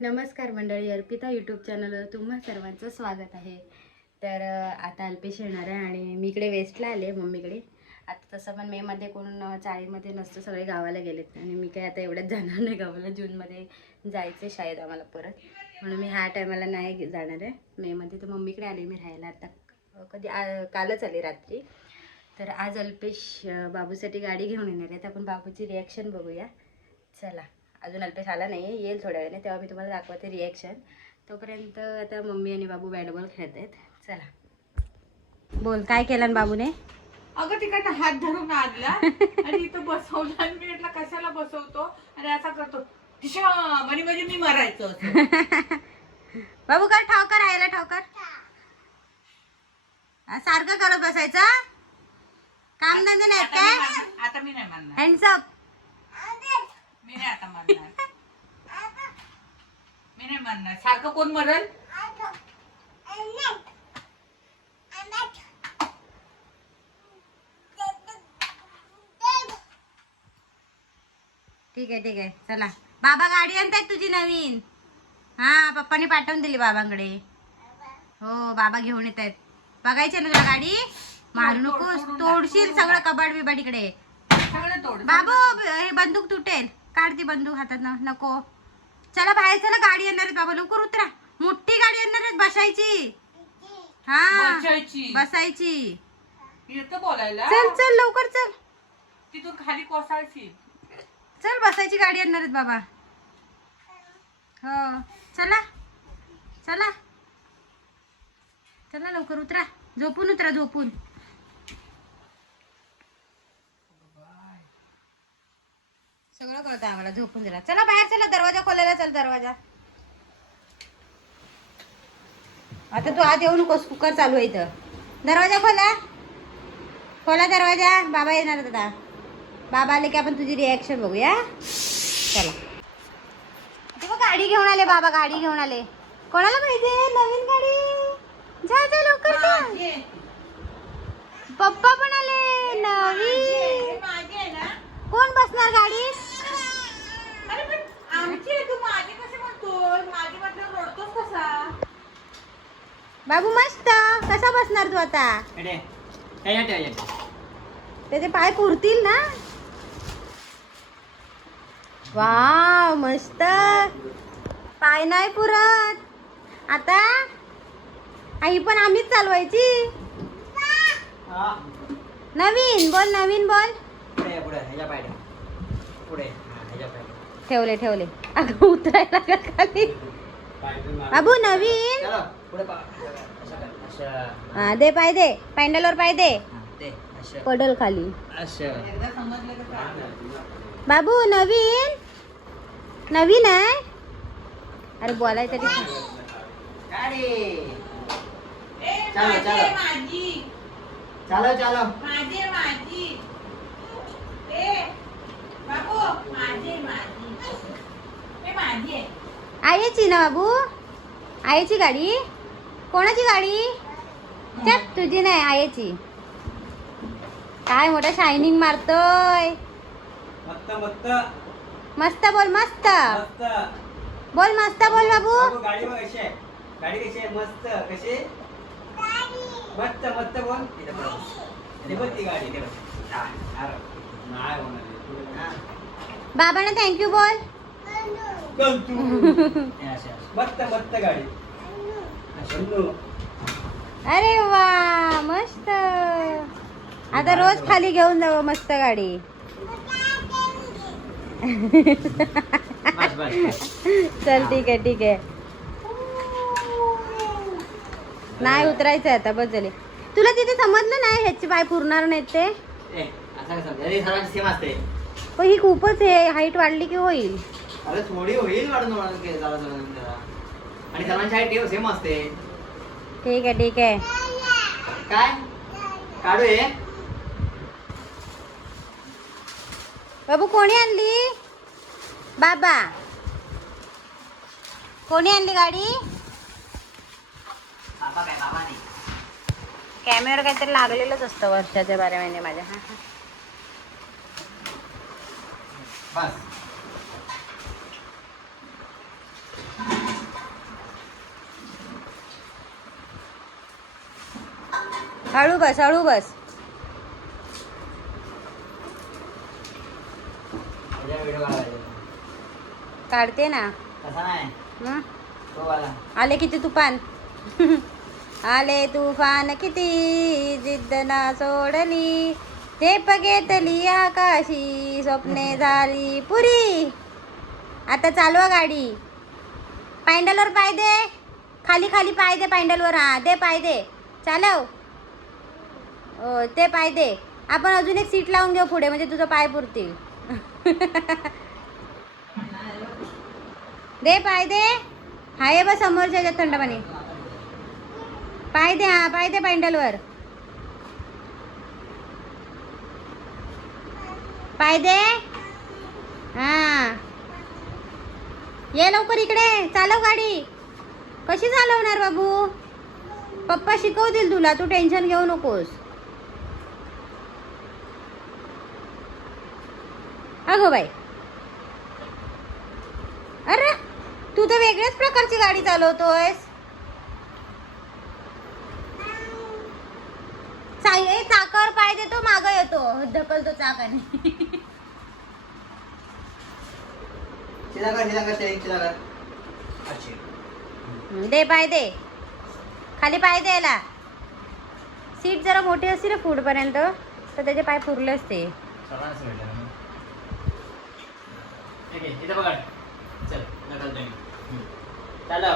नमस्कार मंडळी अर्पिता यूट्यूब चॅनलवर तुम्हा सर्वांचं स्वागत आहे. तर आता अल्पेश येणार आहे आणि मी इकडे वेस्टला आले मम्मीकडे. आता तसं पण मेमध्ये कोण चाळीमध्ये नसतं सगळे गावाला गेलेत. आणि मी काय आता एवढ्याच जाणार नाही गावाला जूनमध्ये जायचं शाळेत आम्हाला परत. म्हणून मी ह्या टायमाला नाही जाणार आहे. मेमध्ये तर मम्मीकडे आले मी राहायला आता कधी आ- कालच आले रात्री. तर आज अल्पेश बाबूसाठी गाडी घेऊन येणार आहे. तर आपण बाबूची रिॲक्शन बघूया. चला. अजून अल्पेश आला नाही येईल थोड्या वेळाने तेव्हा मी तुम्हाला दाखवते रिॲक्शन तोपर्यंत आता मम्मी आणि बाबू बॅट बॉल खेळत आहेत चला. बोल काय केलं बाबूने? अगं तिकडनं हात धरून आणला आणि इथं बसवला आणि मी म्हटलं कशाला बसवतो? आणि असा करतो दिशा म्हणे म्हणजे मी मरायचं. बाबू काय ठावकर राहिला ठावकर सारखं करत बसायचं काम धंदे काय? मानणार- आता मी नाही मानणार. हँडसअप मी नाही आता मी नाही सारखं कोण मरल? ठीक आहे ठीक आहे. चला. बाबा गाडी आणतायत तुझी नवीन. हा पप्पानी पाठवून दिली बाबांकडे. हो बाबा घेऊन येत आहेत बघायची ना तुला गाडी? मारू नकोस. तोडशील. सगळं कबाड बिबाड इकडे. सगळं तोड बाबू हे बंदूक तुटेल. काढ ती बंदूक हातात नको. चला बाहेर चला गाडी येणार आहेत बाबा लवकर उतरा. मोठी गाडी येणार आहेत बसायची. हा बसायची. बसायची. येतं बोलायला. चल चल लवकर चल. तिथून खाली कोसळची चल बसायची गाडी येणार आहेत बाबा. हो चला. चला. चला लवकर उतरा. झोपून उतरा झोपून. सगळं कळतं आम्हाला झोपून दिला चला बाहेर चला दरवाजा खोलायला चल दरवाजा. आता तू आत येऊ नकोस कुकर चालू आहे इथं. दरवाजा खोला. खोला दरवाजा. बाबा येणार आता. बाबा आले की आपण तुझी रिॲक्शन बघूया. चला. ते बघ गाडी घेऊन आले बाबा गाडी घेऊन आले. कोणाला पाहिजे? नवीन गाडी? जा जा लवकर जा. पप्पा पण आले नवीन हे माझी आहे ना कोण बसणार गाडीत अरे पण आमची आहे तू माझी कशी म्हणतोय माझी म्हटलं रडतोस कसा बाबू मस्त कसा बसणार तू आता त्याचे पाय पुरतील ना. वा मस्त. पाय नाही पुरत. आता? आई पण आम्हीच चालवायची. नवीन बोल नवीन बोल. ठेवले ठेवले. अगं उतरायला खाली. बाबू नवीन. हा दे पाय दे. पॅन्डलवर पाय दे. पडल खाली. बाबू नवीन? नवीन आहे? अरे बोलायचं तरी सांग. ए, चालो, माझी चालो. आहे, माझी. चालो चालो. माझी आहे, माझी. ए बाबू माझी आहे, माझी. ए माझी आहे. आईची ना बाबू? आईची गाडी? कोणाची गाडी? चल तुझी नाही आईची. काय मोठा शायनिंग मारतोय. मस्त मस्त. मस्त बोल मस्त. बोल मस्त बोल बाबू. बाबू, गाडी बघ कशी आहे. गाडी कशी आहे? मस्त. कशी? मस्त मस्त बोल. ती गाडी. बाबांना थँक्यू बोल. मस्त मस्त गाडी. अरे वा मस्त. आता रोज खाली घेऊन जाऊ मस्त गाडी. चल ठीक आहे ठीक आहे. नाही उतरायचं आता बस झाले. तुला तिथे समजलं नाही ह्याची पाय पुरणार नाहीत ते? पण ही खूपच आहे हाईट वाढली की होईल? अरे थोडी होईल. आणि सर्वांची हाईट सेम असते. ठीक आहे ठीक आहे. काय? काढू हे. बाबू कोणी आणली? बाबा. कोणी आणली गाडी? बाबा काय बाबा नाही. कॅमेरा काहीतरी लागलेलंच असतं वर्षाच्या बारा महिने माझ्या. हा हा बस. हळू बस हळू बस. काढते ना. हं? तो आले किती तुफान? आले तुफान किती? जिद्द ना सोडली. झेप घेतली आकाशी. स्वप्ने झाली पुरी. आता चालवा गाडी. पॅन्डलवर पाय दे. खाली खाली पाय दे पॅन्डलवर हा दे पाय दे. चालव. ते पाय दे. आपण अजून एक सीट लावून घेऊ पुढे म्हणजे तुझं पाय पुरतील. दे पाय दे. हाय बा समोरच्या याच्यात थंड पाणी पाय दे हा पाय दे पॅन्डलवर पाय दे. हा. ये लवकर इकडे चालव गाडी. कशी चालवणार बाबू? पप्पा शिकवतील तुला तू टेन्शन घेऊ नकोस. अगो बाई. अरे तू तर वेगळ्याच प्रकारची गाडी चालवतोयस. चाकावर पाय देतो माग येतो. ढकलतो चाकाने दे पाय दे. खाली पाय द्यायला सीट जरा मोठी असते ना पुढपर्यंत तर त्याचे पाय पुरले असते सर्वांनाच भेटलं ना ठीक आहे इथं चल. चालव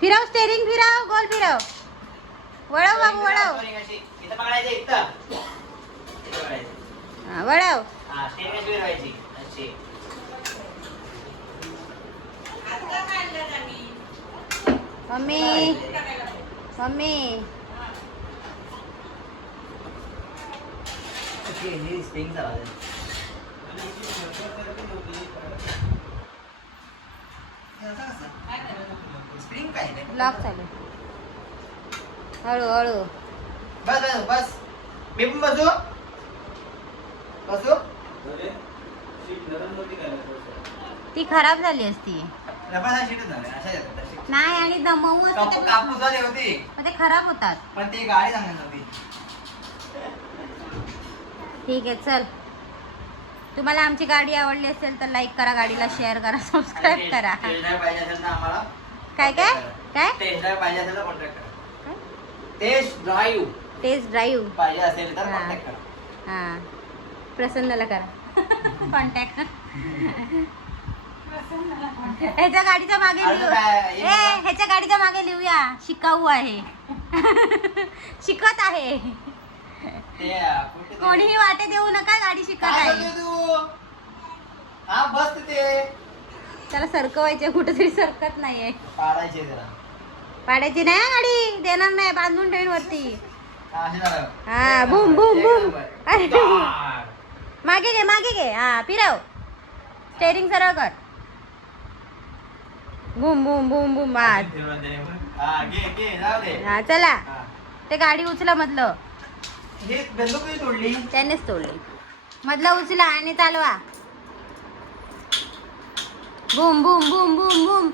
फिरव स्टेरिंग फिरव गोल फिरव. वळव बाबू वळव. अशी. इथं पकडायचं हा, वळव. हा स्टेरिंग अशी फिरवायची. अच्छी. मम्मी. मम्मी. ही स्टेरिंग चालवायचं लॉक चालू हळू हळू. बस बस बस. मी पण बसू? बसू? ती खराब झाली असती. शीटच झाला अशा. नाही आणि दमवू कापू ते- कापूस वाले होते. मग ते खराब होतात. पण ती गाडी चांगली नव्हती. ठीक आहे चल. तुम्हाला आमची गाडी आवडली असेल तर लाईक करा गाडीला शेअर करा सबस्क्राईब करा. पाहिजे असेल तर आम्हाला काय काय? काय? टेस्ट ड्राईव्ह पाहिजे असेल तर कॉन्टॅक्ट करा? टेस्ट ड्राईव्ह टेस्ट ड्राईव्ह पाहिजे असेल तर. कॉन्टॅक्ट करा. हां. प्रसन्नला करा. कॉन्टॅक्ट ह्याच्या गाडीच्या मागे लिहू? ए ह्याच्या गाडीच्या मागे लिहूया. शिकाऊ आहे. शिकत आहे. ते ते- कोणीही वाटे देऊ नका गाडी शिकत आहे. तू? बस तिथे. त्याला सरकवायचे कुठेतरी सरकत नाहीये. पाडायचे जरा. पाडायची नाही हं गाडी देणार नाही बांधून ठेवीन वरती. हा, असे झालं. हा, एक बूम, बूम, बूम. अरे. मागे घे मागे घे. हा फिरव. स्टेरिंग सरळ कर. बूम बूम बूम बूम हा फिरवून दे. हा, घे, घे, जाऊ दे. हा, चला. हा. ते गाडी उचला मधलं. हे बंदूक कधी तोडली. त्यानेच तोडली. मधलं उचला आणि चालवा. Boom boom boom boom boom.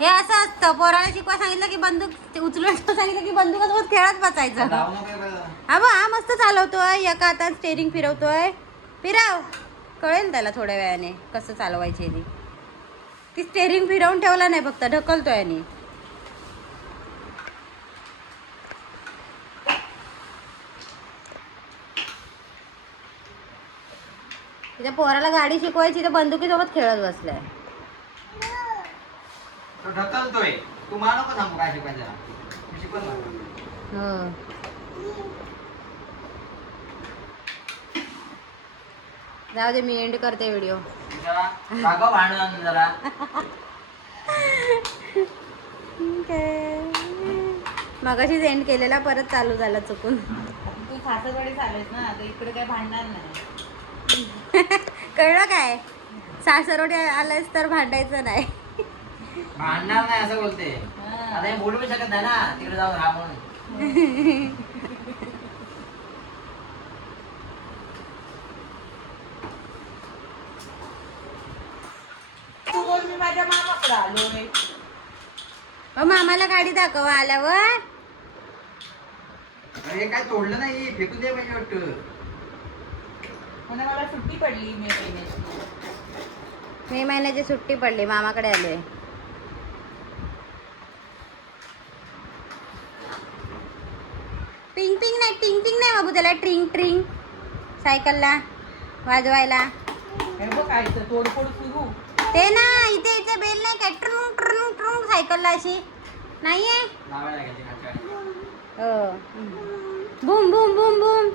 हे असं असतं. पोराला शिकवा सांगितलं की बंदूक उचलून सांगितलं की बंदुकासोबत खेळत बसायचं. हे बा हा मस्त चालवतोय. एका हातात स्टेरिंग फिरवतोय. फिरव. कळेल त्याला थोड्या वेळाने कसं चालवायची ती. स्टेरिंग फिरवून ठेवला नाही फक्त ढकलतोय आणि. तिच्या पोराला गाडी शिकवायची तर बंदुकीसोबत खेळत बसलाय. तो ढकलतोय. तू मला नको सांगू काय शिकवायचं त्याला. मी शिकवत नाही. हो जाऊ दे मी एंड करते व्हिडिओ जरा रागाव भांडण जरा. मगाशीच एंड केलेला परत चालू झाला चुकून. तू सासरवाडी चालायच ना तर इकडे काही भांडणार नाही. कळलं काय? सासरोडे आलंच तर भांडायचं नाही. भांडणार नाही असं बोलते. आता हे बोलू पण शकत नाही ना. तिकडे जाऊन राहा म्हणून. तू बोल मी माझ्या मामाकडे आलोय अ, मामाला गाडी दाखव आल्यावर. अरे काय तोडलं नाही? फेकून दे पाहिजे वाटतं. मला सुट्टी पडली मे महिन्याची मे महिन्याची सुट्टी पडली मामाकडे आले. पिंग पिंग नाही टिंग टिंग नाही बाबू त्याला. ट्रिंग ट्रिंग. सायकलला वाजवायला. हे बघ काय तर तोडफोड सुरू. ते ना इथे इथे बेल नाही काय ट्रुंग ट्रुंग ट्रुंग सायकलला अशी. नाहीये? लावायला लागायची खालच्या गाडीला. हो. Boom boom boom boom.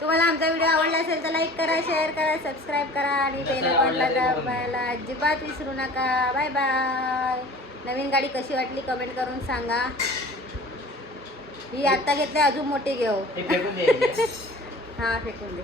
तुम्हाला आमचा व्हिडिओ आवडला असेल तर लाईक करा शेअर करा सबस्क्राईब करा आणि जसं बेल आवडलं आयकॉनला ते बघून. दाबायला अजिबात विसरू नका. बाय बाय नवीन गाडी कशी वाटली कमेंट करून सांगा. ही आता घेतली अजून मोठी घेऊ. हे हा फेकून दे.